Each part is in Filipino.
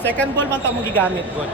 Second ball man ta mo gigamit gud.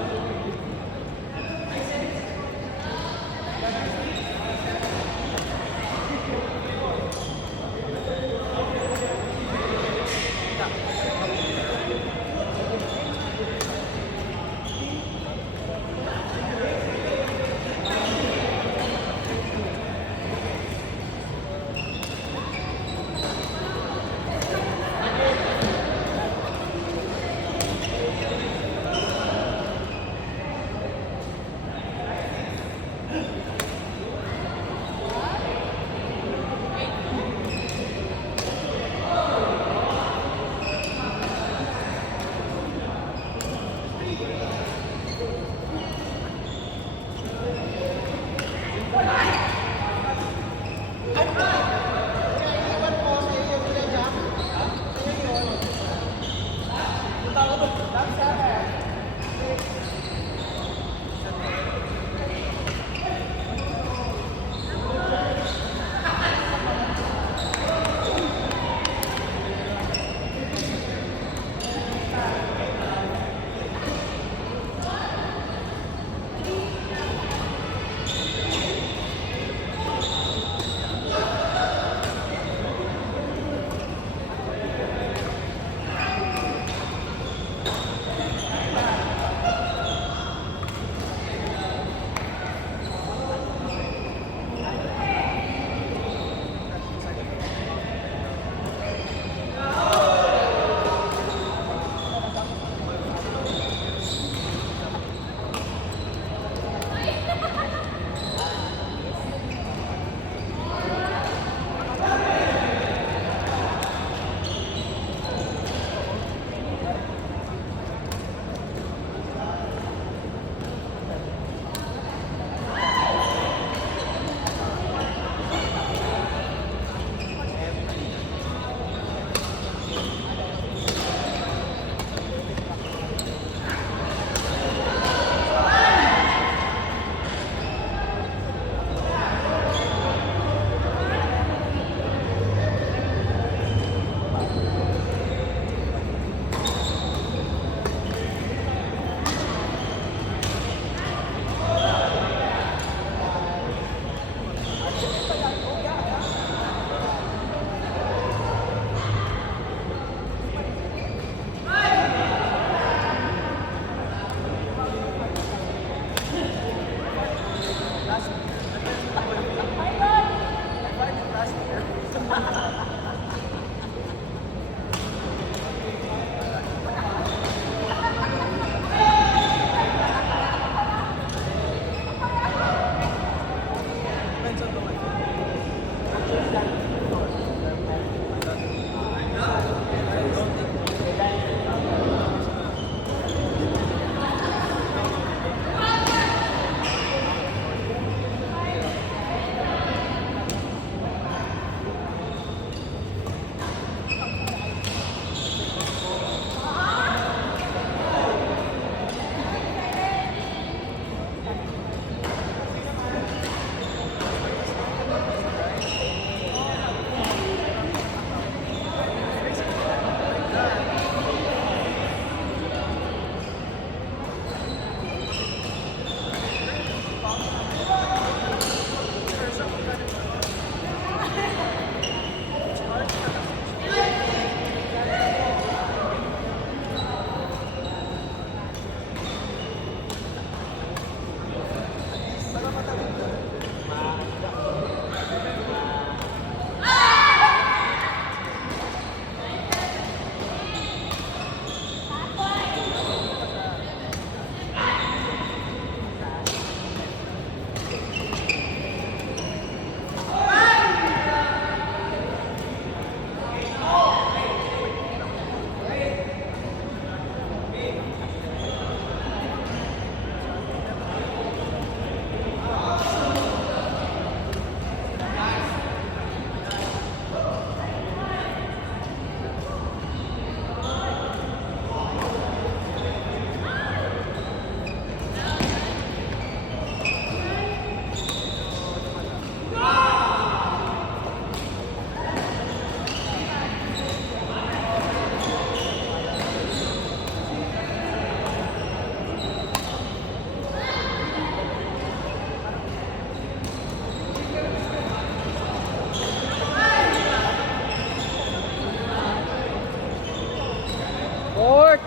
Court.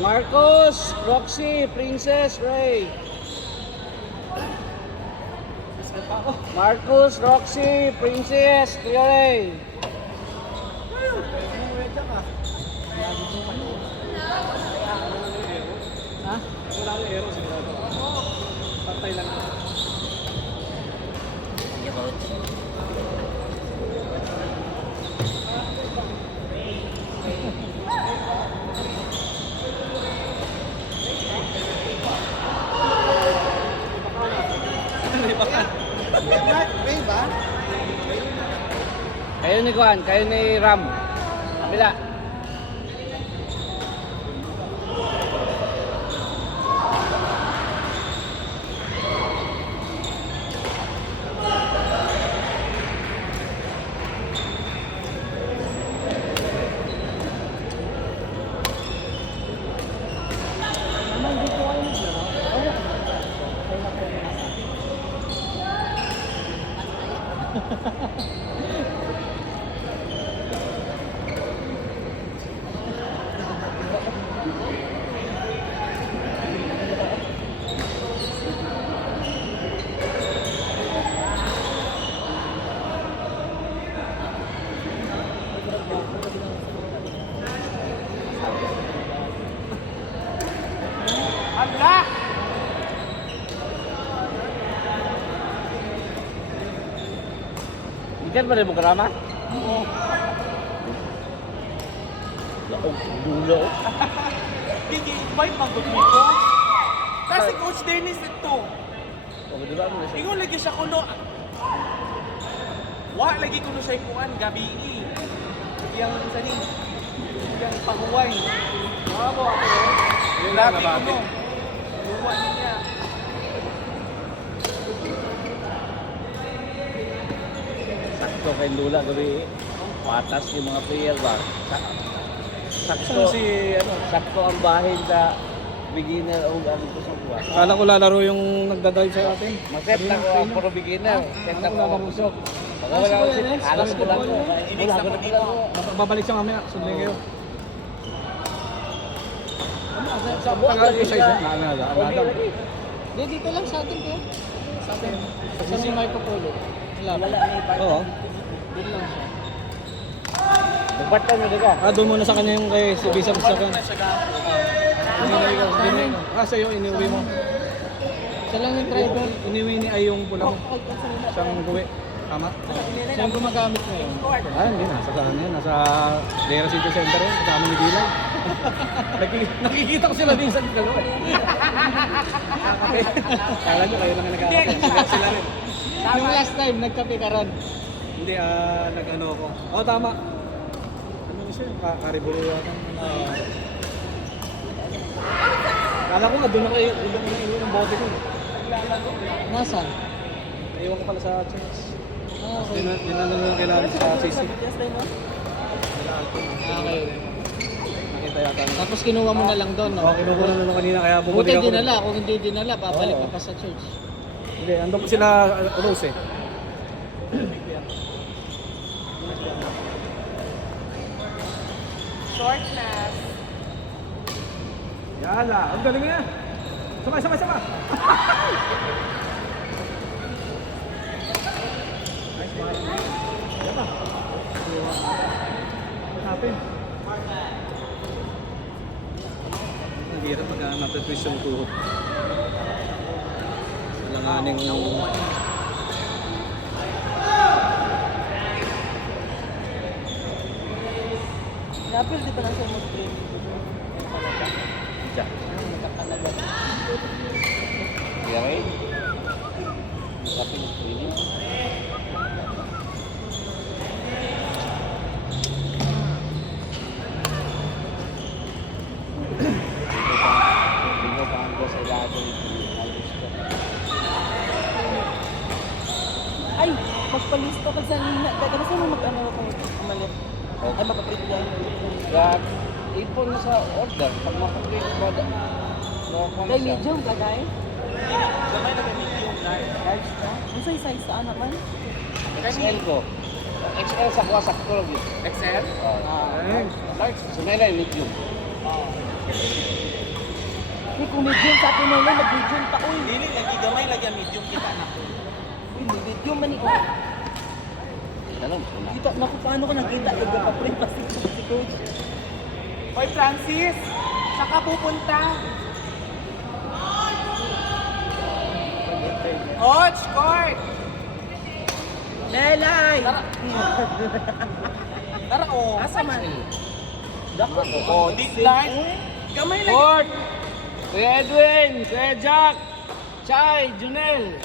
Marcos, Roxy, Princess, Ray. Marcos, Roxy, Princess, Kuya Ray. Ha? Wala ang ero sigurado. Pantay lang. Kayo ni Juan, kayo ni Ram. Kabila. Hala! Ikan ba rin mo karama? Oo. Laog, dulo. Invite man gud nito. Kasi Coach Dennis ito. O, di ba mo na siya? Ingon lagi siya kuno. Wa lagi kuno siya kuan gabi. Yang isa ni. Yang pahuway. Bravo ako. Yung gabi kuno. Luwa niya. Sakto kay Lula, gabi. Patas yung mga player ba? Sakto, sakto ang bahay sa beginner o gamit ko sa buwan. Kala ko lalaro yung nagdadrive sa atin. Mag-set lang ko ang puro beginner. Set lang ko ang marusok. Alas ko lang ko. Ibig sa dito. Babalik siya mamaya. Sundin kayo. Sa buwan Tagal lagi ko sa siya. isa. Naalala. Hindi, dito lang sa atin kaya. Sa atin. Sa may Marco Polo. Wala. Oo. Dito lang siya. Nagbartan mo diga. Doon muna sa kanya yung kay si Bisa sa kanya. Sa'yo, iniuwi mo. Siya lang yung driver. Iniuwi ni ay yung pula mo. Siyang guwi. Tama? Siya yung gumagamit ngayon. Hindi. Nasa saan yan. Nasa Dera City Center yan. Kasama ni Dila. Nakikita ko sila din sa dalawa. Kala nyo kayo lang ang nagkakape. Sila rin. Yung last time, nagkape ka ron. Hindi, nag-ano ako. Oo, tama. Ano na siya? Karibolo yata. Kala ko nga, doon na kayo ng bote ko. Nasaan? Naiwan ko pala sa church. Okay. Dinanong yung kailangan sa CC. Okay. Nakita yata. Tapos kinuha mo na lang doon, no? Oo, kinuha na nung kanina, kaya Buti bumalik ako. dinala. Kung hindi dinala, babalik Oo. ka pa sa church. Hindi, andun po sila, Rose eh. Short na. Yala, ang galing niya. Sama. Nice one. Yala. Happen. Ang hirap pag natutwist yung tuhod. Alanganing Rapper, di pa lang siya mag-train. Siya. Nakakalaga. Kuya Ray. Tapi ini. Bingo pa ang sa lado Ay, magpalisto ka sa nina. Daga na saan mo mag-ano ako umalit? Ay, mapapilihan. Gag ipon na sa order pag makomplete mo da. Kay medium ka, guy? Gamay na medium na. Large ka? Ang size sa naman? XL ko. XL sa kuha sakto lang yun. XL? Large, sa meron medium. Hindi, kung medium sa akin na mag-medium pa. Uy, Dili, lagi gamay, lagi ang medium kita na. uy, medium man ito. Tanong, suna. Kita, naku, paano ko nakita? Nagpa-print pa si Coach. Hoy Francis, saan ka pupunta? Coach, court! Nelay! Tara, oh. Asa man? Oh, deadline. Gamay lagi. Ford! Kuya Edwin! Kuya Jack! Chai! Junel!